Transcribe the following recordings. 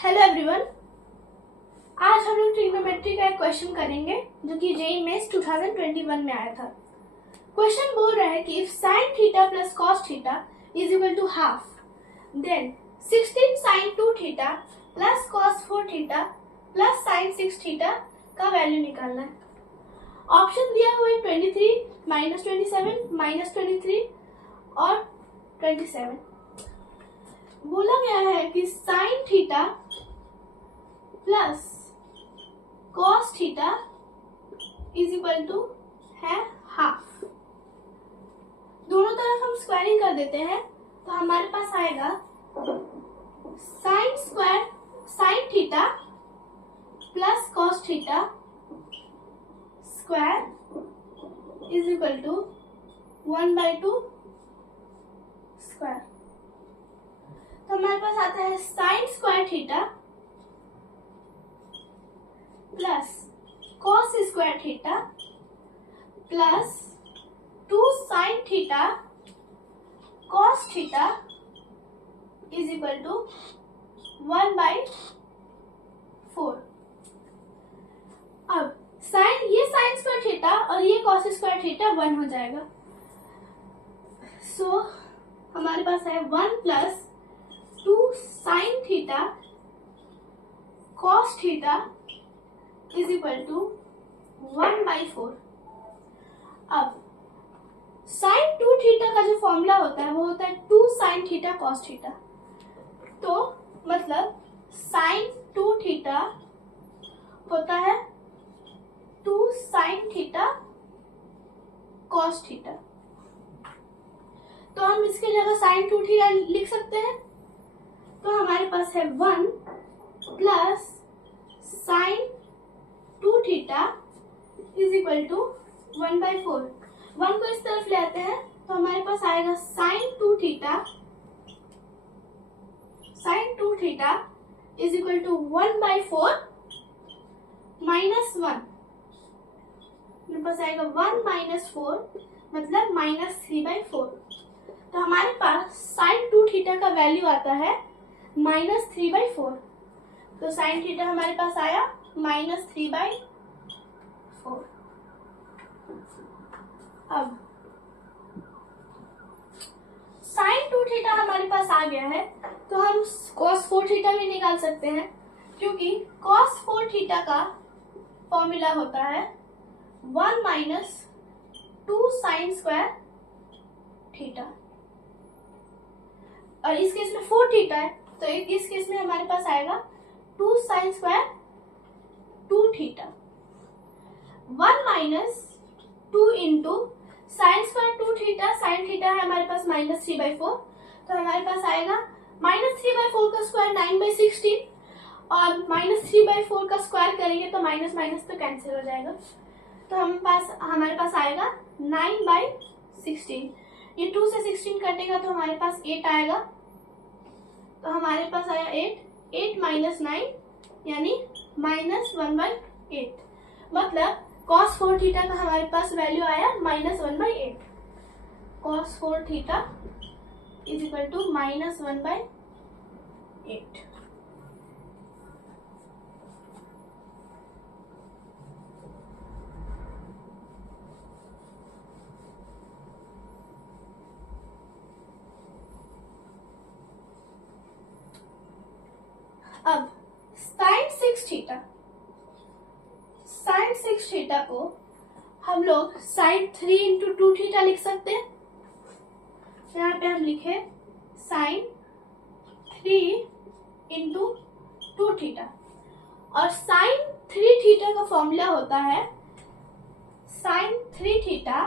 Hello everyone, आज हम लोग ट्रिग्नोमेट्री का एक क्वेश्चन करेंगे जो कि जेईई मेंस 2021 में आया था। क्वेश्चन बोल रहा है कि if sin theta plus cos theta is equal to half, then 16 sin 2 theta plus cos 4 theta plus sin 6 theta का वैल्यू निकालना है। ऑप्शन दिया हुआ है 23, -27, -23 और 27। बोला गया है कि sin theta plus cos theta is equal to है हाफ। दोनों तरफ हम स्क्वायरिंग कर देते हैं तो हमारे पास आएगा sin theta plus cos theta square is equal to 1/2 square. तो हमारे पास आता है sin square theta plus cos square theta plus 2 sin theta cos theta is equal to 1/4। अब ये sin स्क्वायर थीटा और ये cos स्क्वायर थीटा 1 हो जाएगा। सो हमारे पास है 1 plus 2 sin theta cos theta is equal to 1/4। अब sin 2 थीटा का जो फॉर्मूला होता है वो होता है 2 sin थीटा cos थीटा। तो मतलब sin 2 थीटा होता है 2 sin थीटा cos थीटा। तो हम इसके जगह sin 2 थीटा लिख सकते हैं। तो हमारे पास है 1 plus sin 2 theta is equal to 1/4। 1 को इस तरफ ले आते हैं तो हमारे पास आएगा sin 2 theta is equal to 1/4 -1। मेरे पास आएगा 1 - 4 मतलब -3/4। तो हमारे पास sin 2 थीटा का वैल्यू आता है -3/4। तो sin थीटा हमारे पास आया -3/4। अब sin 2 थीटा हमारे पास आ गया है तो हम cos 4 थीटा भी निकाल सकते हैं, क्योंकि cos 4 थीटा का फॉर्मूला होता है 1 - 2 sin स्क्वायर थीटा। और इस केस में 4 थीटा है तो इस केस में हमारे पास आएगा 2 sin square 2 theta. 1 - 2 into sin square 2 theta, sin theta है हमारे पास -3/4। तो हमारे पास आएगा -3/4 का स्क्वायर 9/16 और -3/4 का स्क्वायर करेंगे तो माइनस माइनस तो कैंसिल हो जाएगा। तो हमारे पास आएगा 9/16। ये 2 से 16 कटेगा तो हमारे पास 8 आएगा। तो हमारे पास आया 8 - 9 यानी -1/8। मतलब cos 4 थीटा का हमारे पास वैल्यू आया -1/8। cos 4 theta is equal to -1/8। अब sin 6 थीटा को हम लोग sin 3 × 2 थीटा लिख सकते हैं। तो यहाँ पे हम लिखे sin 3 × 2 थीटा। और sin 3 थीटा का फॉर्मूला होता है sin 3 theta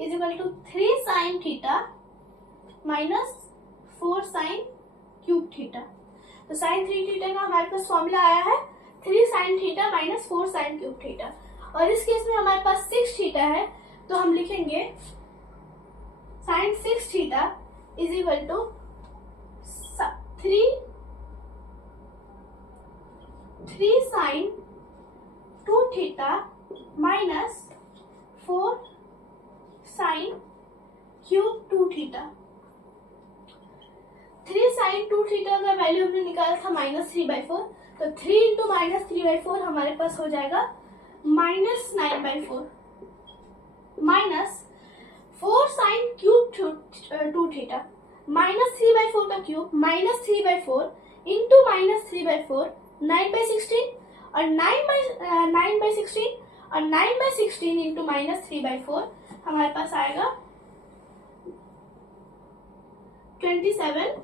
is equal to 3 sin theta -4 sin cube theta. तो sin 3 थीटा का हमारे पास फॉर्मूला आया है 3 sin theta -4 sin cube theta. और इस केस में हमारे पास 6 थीटा है तो हम लिखेंगे sin 6 theta is equal to 3 sin 2 theta -4 sine cube 2 theta. 3 sine 2 theta का वैल्यू हमने निकाला था -3/4, तो 3 इंटू -3/4 हमारे पास हो जाएगा -9/4 माइनस 4 साइन क्यूब 2 थीटा। -3/4 का क्यूब -3/4 इंटू -3/4 9/16 और 9/16 और 9/16 इंटू -3/4 हमारे पास आएगा 27।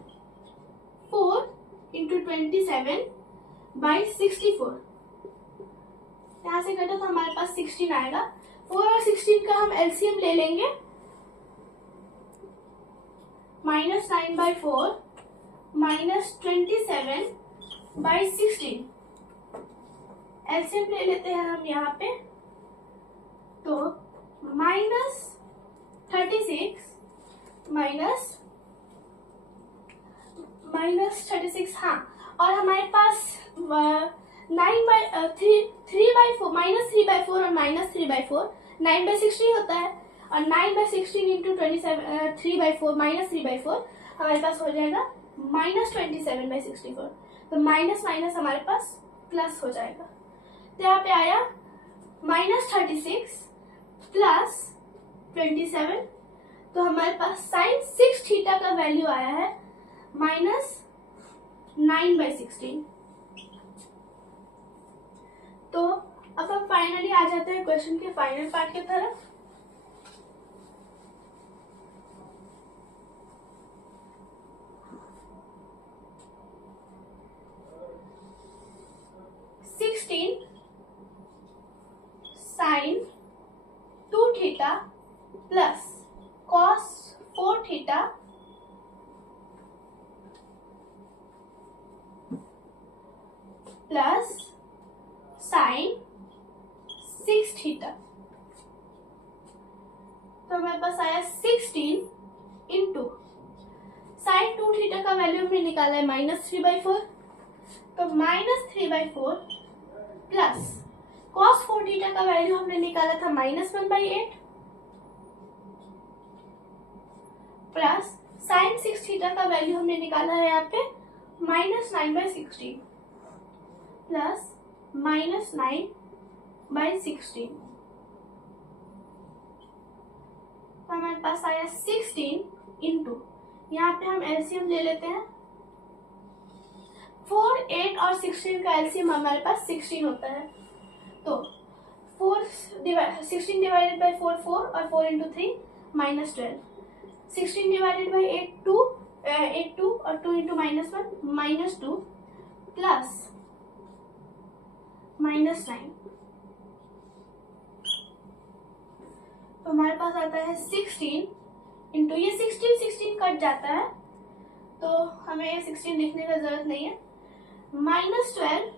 4 इंटू 27/64। यहाँ से कटा तो हमारे पास 16 आएगा। 4 और 16 का हम एलसीएम ले लेंगे। -9/4 -27/16 एलसीएम ले लेते हैं हम यहाँ पे, तो -36 -36 हाँ, और हमारे पास 3/4 -3/4 और -3/4 9/16 होता है, और 9/16 इंटू 3/4 -3/4 हमारे पास हो जाएगा -27/64। तो माइनस माइनस हमारे पास प्लस हो जाएगा। तो यहाँ पे आया -36 प्लस 27, तो हमारे पास साइन 6 थीटा का वैल्यू आया है -9/16। तो अब हम फाइनली आ जाते हैं क्वेश्चन के फाइनल पार्ट की तरफ। Sine 2 theta plus cos 4 theta plus sine 6 theta. तो हमारे पास आया 16 इंटू साइन 2 थीटा का वैल्यू हमने निकाला है -3/4, तो -3/4 प्लस cos 4 थीटा का वैल्यू हमने निकाला था -1/8 प्लस साइन 6 थीटा का वैल्यू हमने निकाला है यहाँ पे -9/16 प्लस -9/16। तो हमारे पास आया 16 इंटू, यहाँ पे हम एलसीएम ले लेते हैं। 4, 8 और 16 का एलसीएम हमारे पास 16 होता है, तो 16 डिवाइडेड बाई 4 4 और 4 इंटू 3 -12। 16 डिवाइडेड बाई 8 2 और 2 इंटू -1 -2 प्लस -9। तो हमारे पास आता है 16 इंटू, ये 16 कट जाता है तो हमें 16 लिखने का जरूरत नहीं है, -12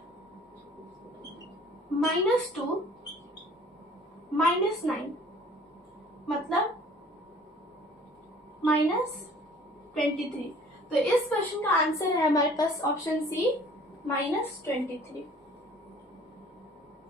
-2 -9 मतलब -23। तो इस क्वेश्चन का आंसर है हमारे पास ऑप्शन सी -23।